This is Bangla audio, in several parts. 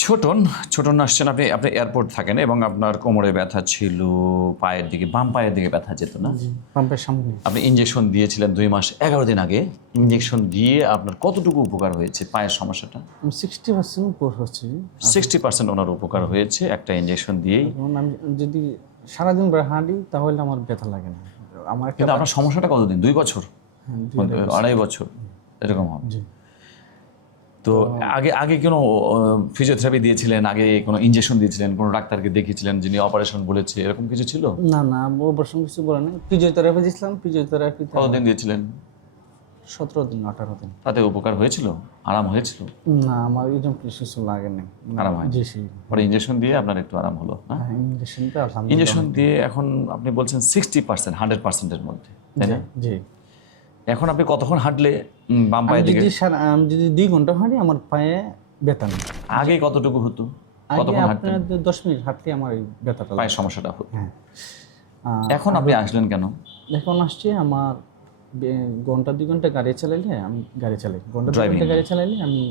ছোটন আসছেন, আপনি আপনি এয়ারপোর্ট থাকেন এবং আপনার কোমরে ব্যথা ছিল, পায়ের দিকে, বাম পায়ের দিকে ব্যথা যেত না? জি, পাম্পের সামনে। আপনি ইঞ্জেকশন দিয়েছিলেন 2 মাস 11 দিন আগে। ইঞ্জেকশন দিয়ে আপনার কতটুকু উপকার হয়েছে পায়ের সমস্যাটা? 60% উপর হচ্ছে। 60% ওনার উপকার হয়েছে একটা ইঞ্জেকশন দিয়েই। এখন আমি যদি সারাদিন করে হাঁটি তাহলে আমার ব্যথা লাগে না। আমার একটা কিন্তু আপনার সমস্যাটা কতদিন? 2 বছর, হ্যাঁ, 2.5 বছর এরকম হবে। জি। তো আগে আগে কোনো ফিজিওথেরাপি দিয়েছিলেন, আগে কোনো ইঞ্জেকশন দিয়েছিলেন, কোনো ডাক্তারকে দেখিয়েছিলেন যিনি অপারেশন বলেছে, এরকম কিছু ছিল? না না, অপারেশন কিছু বলে নাই। ফিজিওথেরাপি দিয়েছিলাম, ফিজিওথেরাপি কতদিন দিয়েছিলেন? 17 দিন 18 দিন। তাতে উপকার হয়েছিল? আরাম হয়েছিল? না, আমার এরকম কিছু লাগে নাই। আরাম হয়? জি জি। পরে ইঞ্জেকশন দিয়ে আপনার একটু আরাম হলো না? হ্যাঁ, ইঞ্জেকশনটা আলহামদুলিল্লাহ। ইঞ্জেকশন দিয়ে এখন আপনি বলছেন 60%, 100%-এর মধ্যে, তাই না? জি। এখন আপনি কতক্ষণ হাঁটলে বাম আমি পায়ের দিকে? আমি যদি 2 ঘন্টা হাঁটি আমার পায়ে ব্যথা নেই। আগে কতটুকু হতো? আগে কতক্ষণ হাঁটতেন? আপনার 10 মিনিট হাঁটলে আমার এই ব্যথাটা লাগে। পায়ের সমস্যাটা হতো। হ্যাঁ। এখন আপনি আসলেন কেন? এখন আসছে আমার ঘন্টা 2 ঘন্টা গাড়ি চালাইলে আমি গাড়ি চালাই। ঘন্টা 2 Driving. ঘন্টা গাড়ি চালাইলে আমি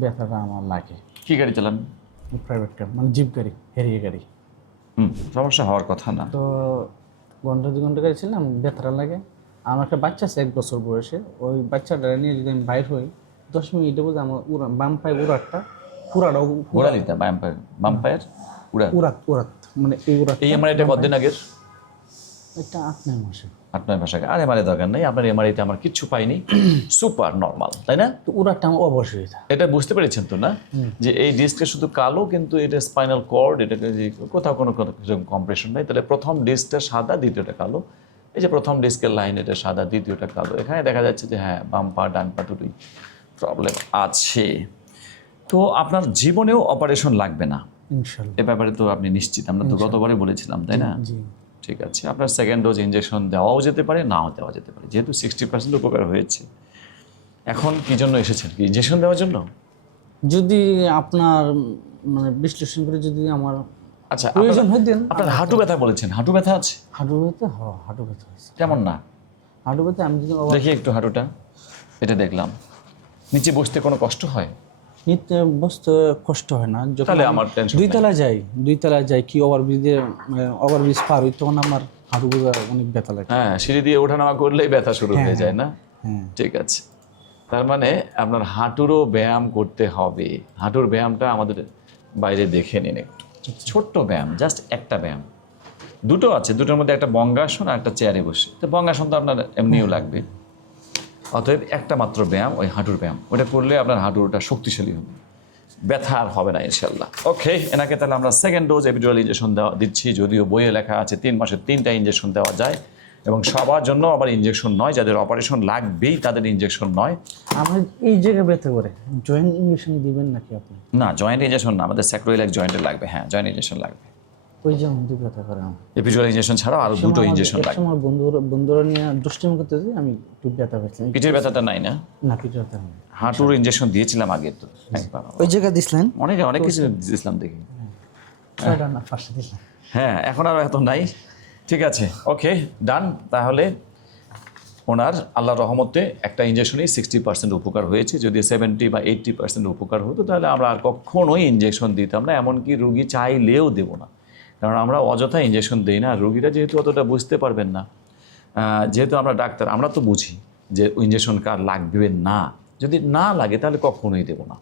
ব্যথাটা আমার লাগে। কি গাড়ি চালান? প্রাইভেট কার মানে জিপ গাড়ি, হেরিয়ে গাড়ি। সমস্যা হওয়ার কথা না। তো ঘন্টা 2 ঘন্টা গাড়ি চালালে আমার ব্যথাটা লাগে। আমার একটা বাচ্চা আছে 1 বছর বয়সে, ওই বাচ্চাটা নিয়ে যদি আমি বাইর হই 10 মিনিটে বোধ আমার বাম পায়ে পুরাটাও ঘোরা দিতে বাম পায়ের উড়া। উড়াত মানে এই উড়াত এই আমার এটা কতদিন আগের? এটা 8-9 মাসে। 8-9 মাস আগে। আর এমআরআই দরকার নেই, আপনার এমআরআইতে আমার কিচ্ছু পাইনি, সুপার নর্মাল, তাই না? তো উড়াতটা আমার অবশ্যই এটা বুঝতে পেরেছেন তো না, যে এই ডিস্কটা শুধু কালো কিন্তু এটা স্পাইনাল কর্ড, এটাকে যে কোথাও কোনো কম্প্রেশন নাই। তাহলে প্রথম ডিস্কটা সাদা, দ্বিতীয়টা কালো। এই যে প্রথম ডিস্কের লাইন এটা সাদা, দ্বিতীয়টা কালো। এখানে দেখা যাচ্ছে যে হ্যাঁ, বাম পা ডান পা দুটোই প্রবলেম আছে। তো আপনার জীবনেও অপারেশন লাগবে না ইনশাআল্লাহ। এ ব্যাপারে তো আপনি নিশ্চিত? আমরা তো গতবারে বলেছিলাম, তাই না? জি। ঠিক আছে, আপনার সেকেন্ড ডোজ ইঞ্জেকশন দেওয়াও যেতে পারে, নাও দেওয়া যেতে পারে, যেহেতু 60% উপকার হয়েছে। এখন কি জন্য এসেছেন? কি ইঞ্জেকশন দেওয়ার জন্য? যদি আপনার মানে বিশ্লেষণ করে যদি আমার আচ্ছা, প্রয়োজন হয় দেন। আপনার হাঁটু ব্যথা বলেছেন, হাঁটু ব্যথা আছে? হাঁটু ব্যথা হাঁটু ব্যথা হয়েছে। কেমন না? হাঁটু ব্যথা আমি যদি দেখি একটু হাঁটুটা, এটা দেখলাম। নিচে বসতে কোনো কষ্ট হয়? নিতে বসতে কষ্ট হয় না। যখন তাহলে আমার টেনশন দুই তলায় যাই কি ওভারব্রিজ পার হই তখন আমার হাঁটু ব্যথা অনেক ব্যথা লাগে। হ্যাঁ, সিঁড়ি দিয়ে ওঠানামা করলেই ব্যথা শুরু হয়ে যায় না? হ্যাঁ। ঠিক আছে, তার মানে আপনার হাঁটুরও ব্যায়াম করতে হবে। হাঁটুর ব্যায়ামটা আমাদের বাইরে দেখে নিন একটু। ছোট্ট ব্যায়াম, জাস্ট একটা ব্যায়াম। দুটো আছে, দুটোর মধ্যে একটা বঙ্গাসন আর একটা চেয়ারে বসে। তো বঙ্গাসন তো আপনার এমনিও লাগবে, অতএব একটা মাত্র ব্যায়াম, ওই হাঁটুর ব্যায়াম। ওটা করলে আপনার হাঁটুটা শক্তিশালী হবে, ব্যথা আর হবে না ইনশাল্লাহ। ওকে, এনাকে তাহলে আমরা সেকেন্ড ডোজ এপিডুরাল ইঞ্জেকশন দিচ্ছি। যদিও বইয়ে লেখা আছে 3 মাসে 3টা ইঞ্জেকশন দেওয়া যায়, এবং সবার জন্য আবার ইঞ্জেকশন নয়, যাদের অপারেশন লাগবেই তাদের ইঞ্জেকশন নয়। আমার এই জায়গায় ব্যথা করে জয়েন্ট ইঞ্জেকশন দিবেন নাকি আপনি? না, জয়েন্ট ইঞ্জেকশন না, আমাদের স্যাক্রোইলেক জয়েন্টে লাগবে। হ্যাঁ, জয়েন্ট ইঞ্জেকশন লাগবে। ওই যেমন ব্যথা করে আমার। এপিডুরাল ইঞ্জেকশন ছাড়াও আরও দুটো ইঞ্জেকশন লাগবে। আমার বন্ধুরা নিয়ে দুষ্টামি করতেছে, আমি একটু ব্যথা পাচ্ছি। পিঠের ব্যথাটা নাই না? না, পিঠের ব্যথা নেই। হাঁটুর ইঞ্জেকশন দিয়েছিলাম আগে তো একবার। ওই জায়গা দিছিলেন? অনেক কিছু দিয়েছিলাম দেখি। ছয়টা না 5টা দিছিলেন? হ্যাঁ, এখন আর এত নাই। ঠিক আছে, ওকে, ডান। তাহলে ওনার আল্লাহর রহমতে একটা ইঞ্জেকশনই 60% উপকার হয়েছে। যদি 70 বা 80% উপকার হতো তাহলে আমরা আর কখনোই ইঞ্জেকশন দিতাম না, এমনকি রুগী চাইলেও দেব না। কারণ আমরা অযথা ইঞ্জেকশন দিই না। রুগীরা যেহেতু অতটা বুঝতে পারবেন না, যেহেতু আমরা ডাক্তার, আমরা তো বুঝি যে ইঞ্জেকশন কার লাগবে না। যদি না লাগে তাহলে কখনোই দেব না।